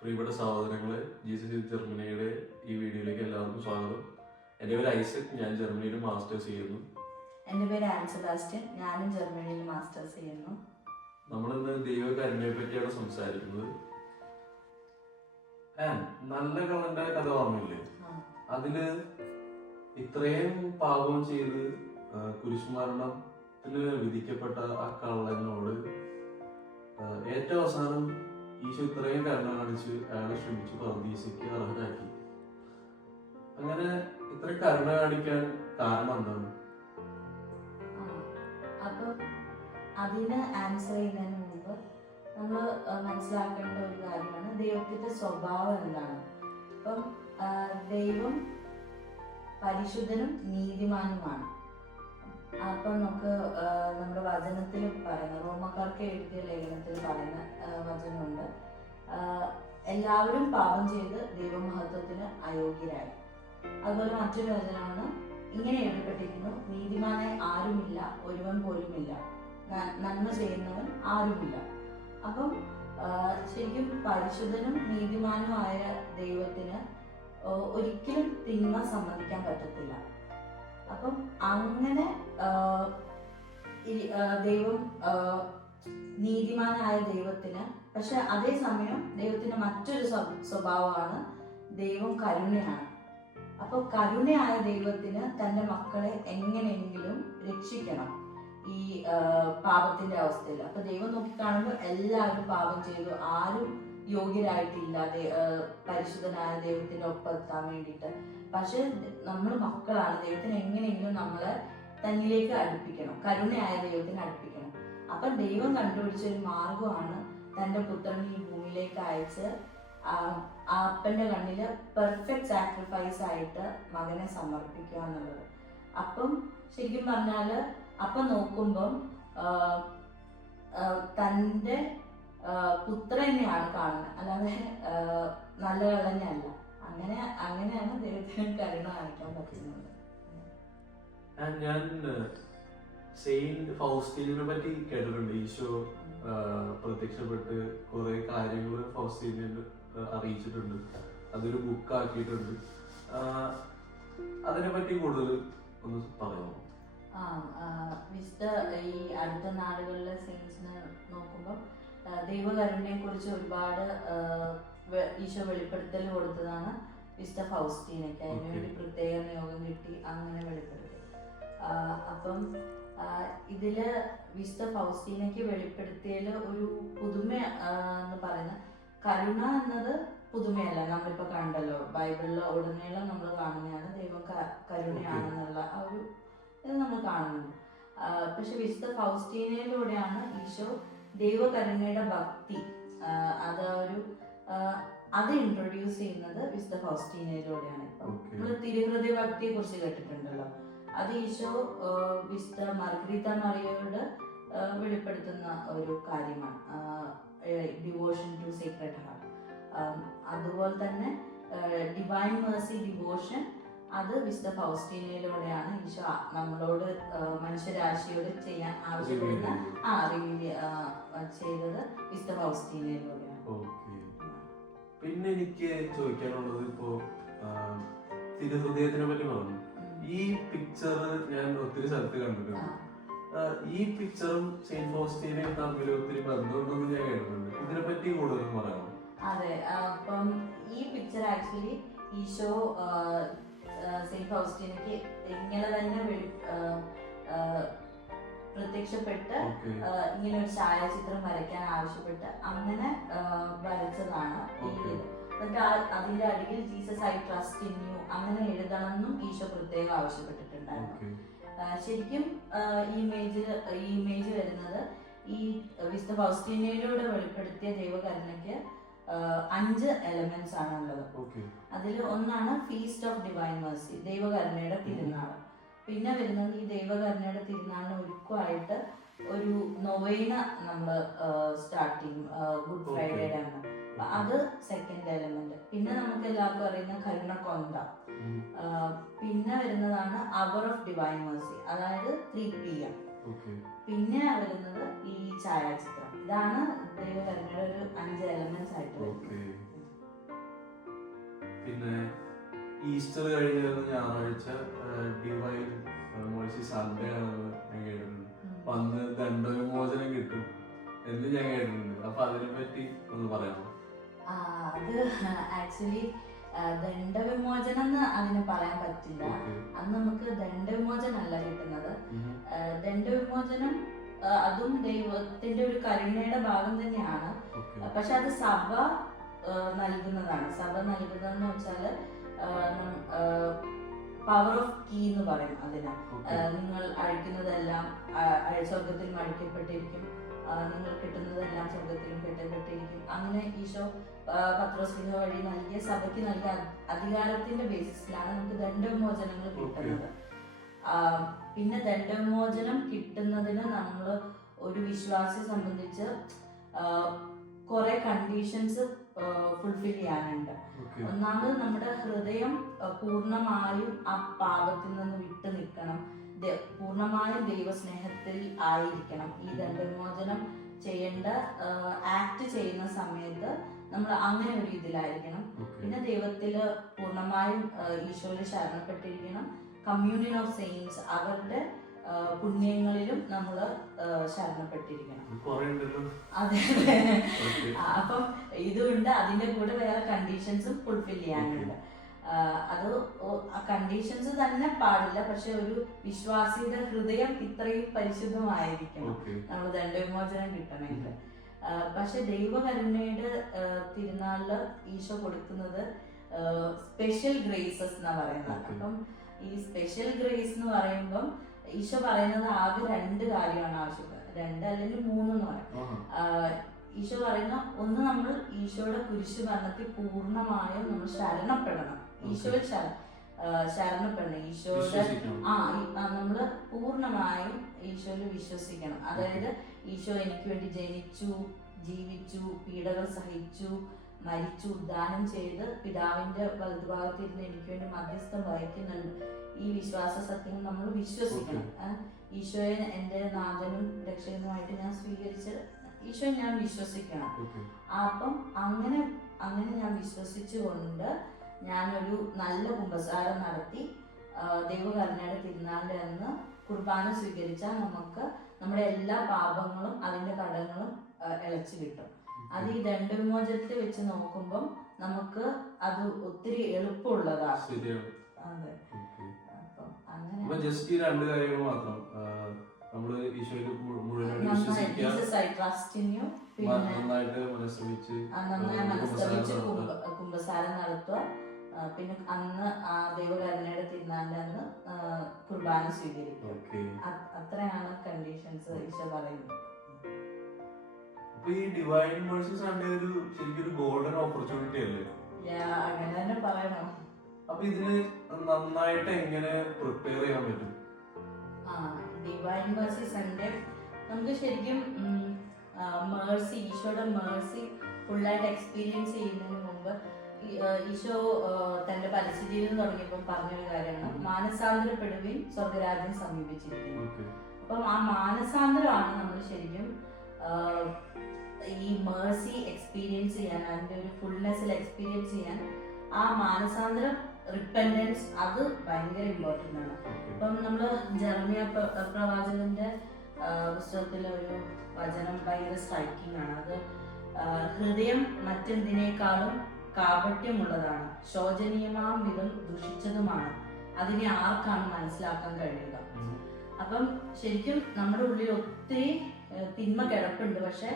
പ്രിയപ്പെട്ട സഹോദരങ്ങളെ, ജീസസ് ജർമ്മനിയുടെ ഈ വീഡിയോയിലേക്ക് എല്ലാവർക്കും സ്വാഗതം. എൻ്റെ പേര് ഐസക്, ഞാൻ ജർമ്മനിയിൽ മാസ്റ്റേഴ്സ് ചെയ്യുന്നു. എൻ്റെ പേര് ആൻ സെബാസ്റ്റ്യൻ, ഞാനും ജർമ്മനിയിൽ മാസ്റ്റേഴ്സ് ചെയ്യുന്നു. നമ്മളിന്ന് ദൈവകരുണയെ പറ്റിയാണ് സംസാരിക്കുന്നത്. നല്ല കള്ളന്റെ കഥ ഓർമ്മയില്ലേ? അതില് ഇത്രയും പാപം ചെയ്ത് കുരിശുമരണത്തിന് വിധിക്കപ്പെട്ട ആ കള്ളനോട് ഏറ്റവും അവസാനം ഈശോ ഇത്രയും കരുണ കാണിച്ച് അയാളെ ക്ഷമിച്ച് പറുദീസയ്ക്ക് അർഹനാക്കി. അങ്ങനെ ഇത്ര കരുണ കാണിക്കാൻ കാരണം എന്താണ്? അപ്പം അതിന് ആൻസർ ചെയ്യുന്നതിന് മുമ്പ് നമ്മൾ മനസ്സിലാക്കേണ്ട ഒരു കാര്യമാണ് ദൈവത്തിന്റെ സ്വഭാവം എന്താണ്. അപ്പം ദൈവം പരിശുദ്ധനും നീതിമാനുമാണ്. അപ്പം നമുക്ക് നമ്മുടെ വചനത്തിൽ പറയുന്ന റോമക്കാർക്ക് എഴുതിയ ലേഖനത്തിൽ പറയുന്ന വചനമുണ്ട്, എല്ലാവരും പാപം ചെയ്ത് ദൈവമഹത്വത്തിന് അയോഗ്യരായി. അതുപോലെ മറ്റൊരു വചനമാണ്, ഇങ്ങനെ എഴുതപ്പെട്ടിരിക്കുന്നു, നീതിമാനായി ആരുമില്ല, ഒരുവൻ പോലുമില്ല, നന്മ ചെയ്യുന്നവൻ ആരുമില്ല. അപ്പം ശരിക്കും പരിശുദ്ധനും നീതിമാനുമായ ദൈവത്തിന് ഒരിക്കലും തിന്മ സമ്മതിക്കാൻ പറ്റത്തില്ല. അപ്പം അങ്ങനെ ദൈവം നീതിമാനായ ദൈവത്തിന്, പക്ഷെ അതേസമയം ദൈവത്തിന് മറ്റൊരു സ്വഭാവമാണ്, ദൈവം കരുണയാണ്. അപ്പൊ കരുണയായ ദൈവത്തിന് തന്റെ മക്കളെ എങ്ങനെയെങ്കിലും രക്ഷിക്കണം ഈ പാപത്തിന്റെ അവസ്ഥയിൽ. അപ്പൊ ദൈവം നോക്കിക്കാണുമ്പോൾ എല്ലാവരും പാപം ചെയ്തു, ആരും യോഗ്യരായിട്ടില്ല പരിശുദ്ധനായ ദൈവത്തിന്റെ ഒപ്പം എത്താൻ വേണ്ടിയിട്ട്. പക്ഷെ നമ്മൾ മക്കളാണ്, ദൈവത്തിന് എങ്ങനെയെങ്കിലും നമ്മളെ തന്നിലേക്ക് അടുപ്പിക്കണം, കരുണയായ ദൈവത്തിന് അടുപ്പിക്കണം. അപ്പൊ ദൈവം കണ്ടുപിടിച്ച ഒരു മാർഗമാണ് തന്റെ പുത്രനെ ഈ ഭൂമിയിലേക്ക് അയച്ച് അപ്പന്റെ കണ്ണില് പെർഫെക്റ്റ് സാക്രിഫൈസ് ആയിട്ട് മകനെ സമർപ്പിക്കുക എന്നുള്ളത്. അപ്പം ശരിക്കും പറഞ്ഞാല് അപ്പം നോക്കുമ്പം തന്റെ പുത്രനെയാണ് കാണുന്നത്, അല്ലാതെ നല്ല കള്ളനെയല്ല. അങ്ങനെയാണ് ദൈവത്തിന് കരുണ കാണിക്കാൻ പറ്റുന്നത്. ഞാൻ സെയിന്റ് ഫൗസ്റ്റീനെ പറ്റി കേട്ടിട്ടുണ്ട്. ഈശോ പ്രത്യക്ഷപ്പെട്ട് കുറെ കാര്യങ്ങൾ ഫൗസ്റ്റീനെ അറിയിച്ചിട്ടുണ്ട്, അതൊരു ബുക്ക് ആക്കിയിട്ടുണ്ട്. അതിനെ പറ്റി കൂടുതൽ ഒന്ന് പറയാമോ? ഈ അടുത്ത നാടുകളിലെ സെയിൻസിനെ നോക്കുമ്പോൾ ദൈവകരുണയെ കുറിച്ച് ഒരുപാട് ഈശോ വെളിപ്പെടുത്തൽ കൊടുത്തതാണ് വിശുദ്ധ ഫൗസ്റ്റീനയ്ക്ക്. അതിനുവേണ്ടി പ്രത്യേക നിയോഗം കിട്ടി, അങ്ങനെ വെളിപ്പെടുത്തി. അപ്പം ഇതില് വിശുദ്ധ ഫൗസ്റ്റീനയ്ക്ക് വെളിപ്പെടുത്തിയതിൽ ഒരു പുതുമ എന്ന് പറയുന്ന, കരുണ എന്നത് പുതുമയല്ല, നമ്മളിപ്പോ കണ്ടല്ലോ ബൈബിളിൽ ഉടനീളം നമ്മൾ കാണുന്നതാണ് ദൈവം കരുണയാണെന്നുള്ള ആ ഒരു ഇത് നമ്മൾ കാണുന്നുണ്ട്. പക്ഷെ വിശുദ്ധ ഫൗസ്റ്റീനയിലൂടെയാണ് ഈശോ ദൈവകരുണയുടെ ഭക്തി അത് ഇൻട്രൊഡ്യൂസ് ചെയ്യുന്നത് വിശുദ്ധ ഫൗസ്റ്റീനയിലൂടെയാണ്. ഇപ്പം നമ്മൾ തിരുഹൃദയ ഭക്തിയെ കുറിച്ച് കേട്ടിട്ടുണ്ടല്ലോ, അത് ഈശോ വിശുദ്ധ മർഗരീത്ത മറിയയോട് വെളിപ്പെടുത്തുന്ന ഒരു കാര്യമാണ്, ഡിവോഷൻ ടു സീക്രട്ട് ഹാർട്ട്. അതുപോലെ തന്നെ ഡിവൈൻ മേഴ്സി ഡിവോഷൻ, അത് വിശുദ്ധ ഫൗസ്റ്റീനയിലൂടെയാണ് ഈശോ നമ്മളോട് മനുഷ്യരാശിയോട് ചെയ്യാൻ ആവശ്യപ്പെടുന്ന ചെയ്തത് വിശുദ്ധ ഫൗസ്റ്റീനയിലൂടെയാണ്. പിന്നെ എനിക്ക് ചോദിക്കാനുള്ളത്, ഇപ്പോ തിരുഹൃദയത്തിനെ പറ്റി പറഞ്ഞു. ഈ പിക്ചർ ഞാൻ ഒത്തിരി സ്ഥലത്ത് കണ്ടിട്ടുണ്ട്. ഈ പിക്ചറും സെയിന്റ് ഫൗസ്റ്റീനയും തമ്മിൽ ഒത്തിരി ബന്ധമുണ്ടെന്ന് ഞാൻ കേട്ടിട്ടുണ്ട്. ഇതിനെ പറ്റി കൂടുതൽ പറയാമോ? അതെ, അപ്പം ഈ പിക്ചർ ആക്ച്വലി ഈശോ സെയിന്റ് ഫൗസ്റ്റീനയ്ക്ക് ഇങ്ങനെ തന്നെ പ്രത്യക്ഷപ്പെട്ട് ഇങ്ങനെ ഒരു ഛായാചിത്രം വരയ്ക്കാൻ ആവശ്യപ്പെട്ട് അങ്ങനെ വരച്ചതാണ് ഈ ഇത്. എന്നിട്ട് അതിന്റെ അടിയിൽ Jesus I trust in you അങ്ങനെ എഴുതണമെന്നും ഈശോ പ്രത്യേകം ആവശ്യപ്പെട്ടിട്ടുണ്ടായിരുന്നു. ശരിക്കും ഈ ഇമേജ് വരുന്നത് ഈ വിശുദ്ധ ഫൗസ്റ്റീനയിലൂടെ വെളിപ്പെടുത്തിയ ദൈവകരുണയ്ക്ക് 5 എലമെന്റ്സ് ആണ് ഉള്ളത്. അതിൽ ഒന്നാണ് ഫീസ്റ്റ് ഓഫ് ഡിവൈൻ മേഴ്സി, ദൈവകരുണയുടെ തിരുനാൾ. പിന്നെ വരുന്നത് ഈ ദൈവകരുണയുടെ തിരുനാളിന് ഒരുക്കമായിട്ട് ഒരു നൊവേന നമ്മൾ സ്റ്റാർട്ട് ചെയ്യും ഗുഡ് ഫ്രൈഡേയുടെ അന്ന്. അത് സെക്കൻഡ് എലമെന്റ്. പിന്നെ നമുക്ക് എല്ലാവർക്കും അറിയുന്ന കരുണ കൊന്ത. പിന്നെ വരുന്നതാണ് അവർ ഓഫ് ഡിവൈൻ മേഴ്സി, അതായത് 3 PM. പിന്നെ വരുന്നത് ഈ ഛായാചിത്രം. ഇതാണ് ദൈവകരുണയുടെ ഒരു 5 എലമെന്റ്സ് ആയിട്ട് വരുന്നത്. പിന്നെ ഈസ്റ്റർ കഴിഞ്ഞ ഞായറാഴ്ച ഡിവൈൻ മേഴ്സി സൺഡേ ആണെന്ന് ഞാൻ കേട്ടിട്ടുണ്ട്. അപ്പൊ അന്ന് ദണ്ഡവിമോചനം കിട്ടും എന്ന് ഞാൻ കേട്ടിട്ടുണ്ട്. അപ്പൊ അതിനെ പറ്റി ഒന്ന് പറയാമോ? അത് ആക്ച്വലി ദണ്ഡവിമോചനം എന്ന് അതിന് പറയാൻ പറ്റില്ല. അന്ന് നമുക്ക് ദണ്ഡവിമോചനം അല്ല കിട്ടുന്നത്. ദണ്ഡവിമോചനം അതും ദൈവത്തിന്റെ ഒരു കരുണയുടെ ഭാഗം തന്നെയാണ്. പക്ഷെ അത് സഭ നൽകുന്നതാണ്. സഭ നൽകുന്നതെന്ന് വെച്ചാല് പവർ ഓഫ് കീ എന്ന് പറയും അതിന്. നിങ്ങൾ അഴിക്കുന്നതെല്ലാം സ്വർഗത്തിലും അഴിക്കപ്പെട്ടിരിക്കും, നിങ്ങൾ കിട്ടുന്നതെല്ലാം സ്വർഗത്തിലും കെട്ടപ്പെട്ടിരിക്കും. അങ്ങനെ ഈശോ പത്രോസ്ലീഹ വഴി നൽകിയ സഭയ്ക്ക് നൽകിയ അധികാരത്തിന്റെ ബേസിസിലാണ് നമുക്ക് ദണ്ഡവിമോചനങ്ങൾ കിട്ടുന്നത്. പിന്നെ ദണ്ഡവിമോചനം കിട്ടുന്നതിന് നമ്മൾ ഒരു വിശ്വാസിയെ സംബന്ധിച്ച് കുറെ കണ്ടീഷൻസ് ഫുൾഫിൽ ചെയ്യാനുണ്ട്. ഒന്നാമത് നമ്മുടെ ഹൃദയം പൂർണ്ണമായും ആ പാപത്തിൽ നിന്ന് വിട്ടു നിൽക്കണം, പൂർണ്ണമായും ദൈവസ്നേഹത്തിൽ ആയിരിക്കണം. ഈ ദണ്ഡവിമോചനം ചെയ്യേണ്ട ആക്ട് ചെയ്യുന്ന സമയത്ത് നമ്മൾ അങ്ങനെ ഒരു ഇതിലായിരിക്കണം. പിന്നെ ദൈവത്തില് പൂർണ്ണമായും ഈശോയിൽ ശരണപ്പെട്ടിരിക്കണം. കമ്മ്യൂണിയൻ ഓഫ് സെയിൻസ്, അവരുടെ പുണ്യങ്ങളിലും നമ്മൾ ശരണപ്പെട്ടിരിക്കണം. അതെ. അപ്പം ഇതുണ്ട്. അതിന്റെ കൂടെ വേറെ കണ്ടീഷൻസും ഫുൾഫിൽ ചെയ്യാനുണ്ട്. അത് കണ്ടീഷൻസ് തന്നെ പാടില്ല, പക്ഷെ ഒരു വിശ്വാസിയുടെ ഹൃദയം ഇത്രയും പരിശുദ്ധമായിരിക്കണം നമ്മൾ ദണ്ഡവിമോചനം കിട്ടണമെങ്കിൽ. പക്ഷെ ദൈവകരുണയുടെ തിരുനാളില് ഈശോ കൊടുക്കുന്നത് സ്പെഷ്യൽ ഗ്രേസസ് എന്നാ പറയുന്നത്. അപ്പം ഈ സ്പെഷ്യൽ ഗ്രേസ് എന്ന് പറയുമ്പം ഈശോ പറയുന്നത് ആകെ 2 കാര്യമാണ് ആവശ്യപ്പെടുന്നത്. 2 അല്ലെങ്കിൽ 3 എന്ന് പറയും. ഈശോ പറയുന്ന ഒന്ന്, നമ്മൾ ഈശോയുടെ കുരിശു മരണത്തിൽ പൂർണ്ണമായും നമ്മൾ ശരണപ്പെടണം. ഈശോയിൽ ശരണപ്പെടണം. ഈശോയുടെ നമ്മള് പൂർണ്ണമായും ഈശോയിൽ വിശ്വസിക്കണം. അതായത് ഈശോ എനിക്ക് വേണ്ടി ജനിച്ചു, ജീവിച്ചു, പീഡകൾ സഹിച്ചു, മരിച്ചു, ഉദ്ധാനം ചെയ്ത് പിതാവിന്റെ വലതുഭാഗത്തിരുന്ന് എനിക്ക് വേണ്ടി മധ്യസ്ഥം വഹിക്കുന്നുണ്ട്. ഈ വിശ്വാസ സത്യം നമ്മൾ വിശ്വസിക്കണം. ഈശോയെ എൻ്റെ നാഥനും രക്ഷകനുമായിട്ട് ഞാൻ സ്വീകരിച്ച് ഈശോയെ ഞാൻ വിശ്വസിക്കണം. അപ്പം അങ്ങനെ ഞാൻ വിശ്വസിച്ചുകൊണ്ട് ഞാനൊരു നല്ല കുമ്പസാരം നടത്തി ദൈവകരുണയുടെ തിരുനാളിന്റെ അന്ന് കുർബാന സ്വീകരിച്ചാൽ നമുക്ക് നമ്മുടെ എല്ലാ പാപങ്ങളും അതിന്റെ കടങ്ങളും ഇളച്ചു കിട്ടും. അത് ഈ ദണ്ഡവിമോചനത്തെ വെച്ച് നോക്കുമ്പം നമുക്ക് അത് ഒത്തിരി എളുപ്പമുള്ളതാണ്. അതെ. അപ്പം അങ്ങനെ ജസ്റ്റ് ഈ 2 കാര്യങ്ങൾ മാത്രം നമ്മള് ഈശോയിൽ മുഴുവനായിട്ട് വിശ്വസിക്കുക, നന്നായിട്ട് മനസ്സറിയിച്ച് കുമ്പസാരം നടത്തുക, പിന്നെ അന്ന് ആ ദൈവകരുണയുടെ തിരുനാളിന്റെ അന്ന് കുർബാന സ്വീകരിക്കുക. അത്രയാണ് കണ്ടീഷൻസ് ഈശോ പറയുന്നത്. ഈ ഡിവൈൻ മേഴ്സി സൺഡേ ഒരു ശരിക്കും ഗോൾഡൻ ഓപ്പർച്യൂണിറ്റി അല്ലേ? അങ്ങനെ തന്നെ പറയണം. അപ്പൊ ഇതിന് നന്നായിട്ട് എങ്ങനെ പ്രിപ്പയർ ചെയ്യാൻ പറ്റും? ഡിവൈൻ മേഴ്സി സൺഡേ നമുക്ക് ശരിക്കും മേഴ്സി, ഈശോയുടെ മേഴ്സി ഫുള്ളായിട്ട് എക്സ്പീരിയൻസ് ചെയ്യുന്നതിന് മുമ്പ് ഈശോ തന്റെ പരിസ്ഥിതിയിൽ തുടങ്ങിയപ്പോൾ പറഞ്ഞൊരു കാര്യമാണ്, മാനസാന്തരപ്പെടുകയും സ്വർഗരാജ്യം സമീപിച്ചിരിക്കുന്നു. അപ്പം ആ മാനസാന്തരമാണ് നമ്മൾ ശരിക്കും ഈ മേഴ്സി എക്സ്പീരിയൻസ് ചെയ്യാൻ, അതിന്റെ ഒരു ഫുൾനെസ്സിൽ എക്സ്പീരിയൻസ് ചെയ്യാൻ ആ മാനസാന്തരം, റിപ്പൻഡൻസ്, അത് ഭയങ്കര ഇമ്പോർട്ടൻ്റ് ആണ്. ഇപ്പം നമ്മള് ജെറമ്യ പ്രവാചകന്റെ പുസ്തകത്തിലെ ഒരു വചനം ഭയങ്കര സ്ട്രൈക്കിംഗ് ആണ്. അത് ഹൃദയം മറ്റെന്തിനേക്കാളും കാപട്യമുള്ളതാണ്, ശോചനീയമാം വിധം ദുഷിച്ചതുമാണ്, അതിനെ ആർക്കാണ് മനസ്സിലാക്കാൻ കഴിയുക. അപ്പം ശരിക്കും നമ്മുടെ ഉള്ളിൽ ഒത്തിരി തിന്മ കിടപ്പുണ്ട്. പക്ഷെ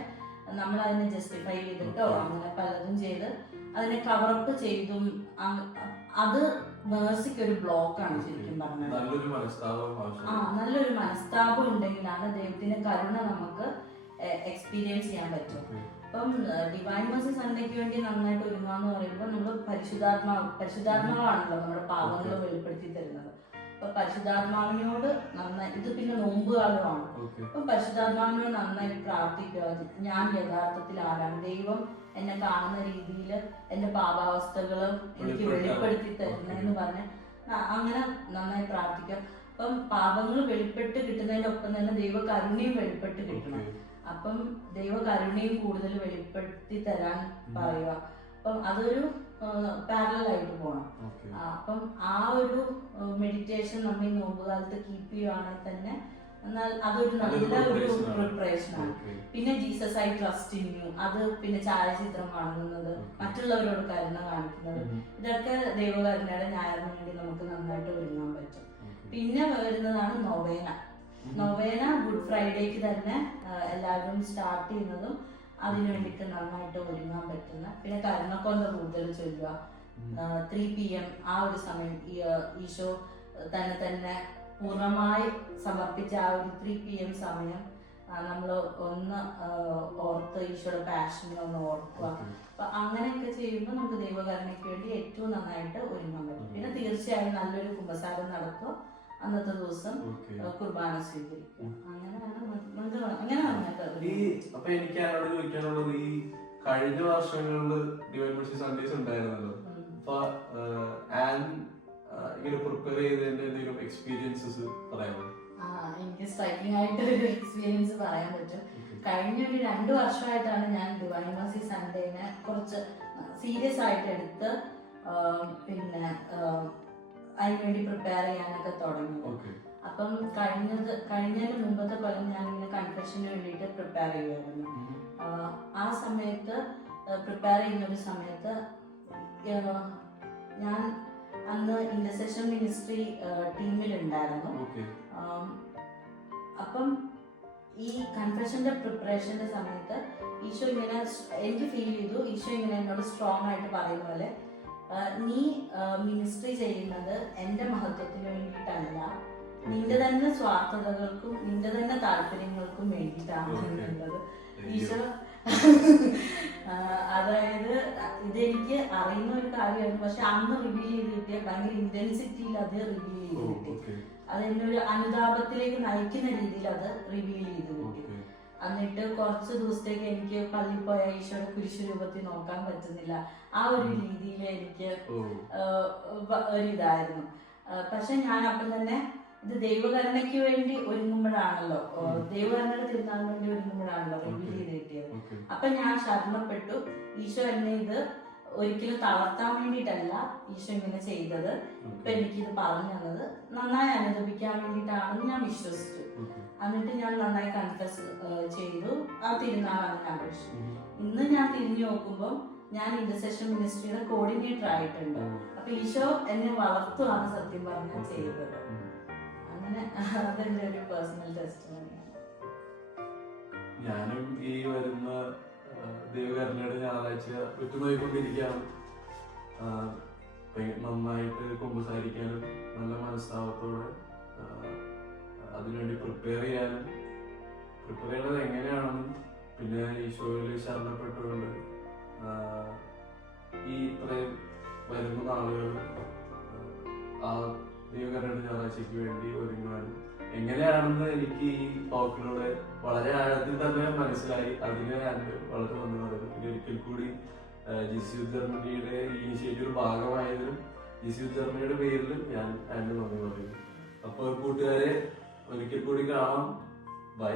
നമ്മൾ അതിനെ ജസ്റ്റിഫൈ ചെയ്തിട്ടോ അങ്ങനെ പലതും ചെയ്ത് അതിനെ കവറപ്പ് ചെയ്തും അത് മേഴ്സിക്ക് ഒരു ബ്ലോക്കാണ് ശരിക്കും പറഞ്ഞത്. നല്ലൊരു മനസ്താപം ഉണ്ടെങ്കിലാണ് ദൈവത്തിന്റെ കരുണ നമുക്ക് എക്സ്പീരിയൻസ് ചെയ്യാൻ പറ്റും. അപ്പം ഡിവൈൻ മേഴ്സി സൺഡേക്ക് വേണ്ടി നന്നായിട്ട് ഒരുങ്ങാന്ന് പറയുമ്പോൾ നമ്മൾ പരിശുദ്ധാത്മാവാണല്ലോ നമ്മുടെ പാപങ്ങൾ വെളിപ്പെടുത്തി തരുന്നത്. അപ്പൊ പരിശുദ്ധാത്മാവിനോട് നന്നായി, ഇത് പിന്നെ നോമ്പ് കാലമാണ്, അപ്പൊ പരിശുദ്ധാത്മാവിനോട് നന്നായി പ്രാർത്ഥിക്കുക. ഞാൻ യഥാർത്ഥത്തിൽ ആരാണ്, ദൈവം എന്നെ കാണുന്ന രീതിയിൽ എന്റെ പാപാവസ്ഥകളും എനിക്ക് വെളിപ്പെടുത്തി തരുന്നതെന്ന് പറഞ്ഞ് അങ്ങനെ നന്നായി പ്രാർത്ഥിക്കുക. അപ്പം പാപങ്ങൾ വെളിപ്പെട്ട് കിട്ടുന്നതിന്റെ ഒപ്പം തന്നെ ദൈവ കരുണയും വെളിപ്പെട്ട് കിട്ടണം. അപ്പം ദൈവ കരുണയും കൂടുതൽ വെളിപ്പെടുത്തി തരാൻ പറയുക. അപ്പം അതൊരു പാരലൽ ആയിട്ട് പോകണം. ഓക്കെ അപ്പം ആ ഒരു മെഡിറ്റേഷൻ നമ്മൾ ഈ നോമ്പ് കാലത്ത് കീപ്പ് ചെയ്യുവാണെങ്കിൽ തന്നെ എന്നാൽ അതൊരു നല്ല ഒരു പ്രിപ്പറേഷൻ ആണ്. പിന്നെ Jesus I trust in you, അത് പിന്നെ ഛായാചിത്രം കാണുന്നത്, മറ്റുള്ളവരോട് കരുണ കാണിക്കുന്നത്, ഇതൊക്കെ ദൈവകരുണയുടെ ഞായറിന് വേണ്ടി നമുക്ക് നന്നായിട്ട് ഒരുങ്ങാൻ പറ്റും. പിന്നെ വരുന്നതാണ് നൊവേന. നൊവേന ഗുഡ് ഫ്രൈഡേക്ക് തന്നെ എല്ലാവരും സ്റ്റാർട്ട് ചെയ്യുന്നതും അതിനു വേണ്ടിയിട്ട് നന്നായിട്ട് ഒരുങ്ങാൻ പറ്റുന്ന. പിന്നെ കരുണക്കൊന്ത കൂടുതൽ ചൊല്ലുക, 3 PM ആ ഒരു സമയം ഈശോ തന്നെ പൂർണ്ണമായി സമർപ്പിച്ച ആ ഒരു 3 PM സമയം നമ്മൾ ഒന്ന് ഓർത്ത് ഈശോയുടെ പാഷനെ ഒന്ന് ഓർക്കുക. അപ്പൊ അങ്ങനെയൊക്കെ ചെയ്യുമ്പോൾ നമുക്ക് ദൈവകരുണയ്ക്ക് വേണ്ടി ഏറ്റവും നന്നായിട്ട് ഒരുങ്ങാൻ പറ്റും. പിന്നെ തീർച്ചയായും നല്ലൊരു കുമ്പസാരം നടത്തുക, അന്നത്തെ ദിവസം കുർബാന സ്വീകരിക്കുക. അപ്പൊ എനിക്ക് ആരോട് ചോദിക്കാനുള്ളത്, ഈ കഴിഞ്ഞ വർഷങ്ങളിൽ ഡിവൈൻ മെർസി സൺഡേസ് ഉണ്ടായിരുന്നല്ലോ, അപ്പൊ ഇങ്ങനെ പ്രിപ്പയർ ചെയ്തതിന്റെ എന്തെങ്കിലും എക്സ്പീരിയൻസസ് പറയാമോ? എനിക്ക് സ്ട്രൈക്കിംഗ് ആയിട്ട് ഒരു എക്സ്പീരിയൻസ് പറയാൻ പറ്റും. കഴിഞ്ഞ ഒരു 2 വർഷമായിട്ടാണ് ഞാൻ ഡിവൈൻ മെർസി സൺഡേനെ കുറച്ച് സീരിയസ് ആയിട്ട് എടുത്ത് പിന്നെ അതിനുവേണ്ടി പ്രിപ്പയർ ചെയ്യാനൊക്കെ തുടങ്ങിയത്. അപ്പം കഴിഞ്ഞതിന് മുമ്പത്തെ കൊല്ലം ഞാൻ ഇങ്ങനെ കൺഫെഷന് വേണ്ടിയിട്ട് പ്രിപ്പയർ ചെയ്യുമായിരുന്നു. ആ സമയത്ത് പ്രിപ്പയർ ചെയ്യുന്ന ഒരു സമയത്ത് ഞാൻ അന്ന് ഇന്റർസെഷൻ മിനിസ്ട്രി ടീമിലുണ്ടായിരുന്നു. അപ്പം ഈ കൺഫെഷന്റെ പ്രിപ്പറേഷന്റെ സമയത്ത് ഈശോ ഇങ്ങനെ എനിക്ക് ഫീൽ ചെയ്തു, ഈശോ ഇങ്ങനെ എന്നോട് സ്ട്രോങ് ആയിട്ട് പറയുന്ന പോലെ, നീ മിനിസ്ട്രി ചെയ്യുന്നത് എൻ്റെ മഹത്വത്തിന് വേണ്ടിയിട്ടല്ല, നിന്റെ തന്നെ സ്വാർത്ഥതകൾക്കും നിന്റെ തന്നെ താല്പര്യങ്ങൾക്കും വേണ്ടിയിട്ടാണ് എന്നുള്ളത്. ഈശോ അതായത് ഇതെനിക്ക് അറിയുന്ന ഒരു കാര്യമായിരുന്നു, പക്ഷെ അന്ന് റിവീൽ ചെയ്ത് കിട്ടിയ ഭയങ്കര ഇന്റൻസിറ്റിയിൽ അത് റിവീൽ ചെയ്ത് കിട്ടി. അതെന്നെ ഒരു അനുതാപത്തിലേക്ക് നയിക്കുന്ന രീതിയിൽ അത് റിവീൽ ചെയ്ത് കിട്ടി. എന്നിട്ട് കുറച്ച് ദിവസത്തേക്ക് എനിക്ക് പള്ളിയിൽ പോയ ഈശോയുടെ കുരിശു രൂപത്തിൽ നോക്കാൻ പറ്റുന്നില്ല, ആ ഒരു രീതിയിൽ എനിക്ക് ഒരിതായിരുന്നു. പക്ഷെ ഞാൻ അപ്പം തന്നെ ഇത് ദൈവകരുണയ്ക്ക് വേണ്ടി ഒരുങ്ങുമ്പോഴാണല്ലോ, ദൈവകരുണയുടെ തിരുനാളിന് വേണ്ടി ഒരുങ്ങുമ്പോഴാണല്ലോ റിവീൽ ചെയ്ത് കിട്ടിയത്. അപ്പൊ ഞാൻ ശരണപ്പെട്ടു. ഈശോ എന്നെ ഇത് ഒരിക്കലും തളർത്താൻ വേണ്ടിയിട്ടല്ല ഈശോ ഇങ്ങനെ ചെയ്തത്, ഇപ്പൊ എനിക്കിത് പറഞ്ഞു തന്നത് നന്നായി അനുദപിക്കാൻ വേണ്ടിയിട്ടാണെന്ന് ഞാൻ വിശ്വസിച്ചു. എന്നിട്ട് ഞാൻ നന്നായി കൺഫസ് ചെയ്തു. ആ തിരുനാളാണ് ഞാൻ ആഘോഷിച്ചു. ഇന്ന് ഞാൻ തിരിഞ്ഞു നോക്കുമ്പോൾ ഞാൻ ഇന്റർസെഷൻ മിനിസ്ട്രിയുടെ കോർഡിനേറ്റർ ആയിട്ടുണ്ട്. അപ്പൊ ഈശോ എന്നെ വളർത്തുകയാണ് സത്യം പറഞ്ഞാൽ ചെയ്തത്. അങ്ങനെ അതെന്റെ ഒരു പേഴ്സണൽ ടെസ്റ്റിമോണിയാണ്. ഞാനും ഈ വരുന്ന ദൈവകരുണയുടെ ഞായറാഴ്ച വിട്ടുനോയിക്കൊണ്ടിരിക്കുകയാണ്. നന്നായിട്ട് കുമ്പസാരിക്കാനും നല്ല മനസ്താപത്തോടെ അതിനുവേണ്ടി പ്രിപ്പയർ ചെയ്യാനും, പ്രിപ്പയർ ചെയ്യേണ്ടത് എങ്ങനെയാണെന്നും, പിന്നെ ഈശോയിൽ ശരണപ്പെട്ടുകൊണ്ട് ഈ ഇത്രയും വരുന്ന നാളുകൾ ആ ദൈവകരുണയുടെ ഞായറാഴ്ചയ്ക്ക് വേണ്ടി ഒരുങ്ങാനും എങ്ങനെയാണെന്ന് എനിക്ക് ഈ ടോക്കിലൂടെ വളരെ ആഴത്തിൽ തന്നെ മനസ്സിലായി. അതിന് ഞാൻ വളരെ നന്ദി പറയുന്നു. പിന്നെ ഒരിക്കൽ കൂടി ജിസ് യൂത്ത് ജർമ്മനിയുടെ ഇനിഷ്യേറ്റീവ് ഭാഗമായതിനും ജിസ് യൂത്ത് ജർമ്മനിയുടെ പേരിലും ഞാൻ അതിന് നന്ദി പറയുന്നു. അപ്പോൾ കൂട്ടുകാരെ ഒരിക്കൽ കൂടി കാണാം. ബൈ.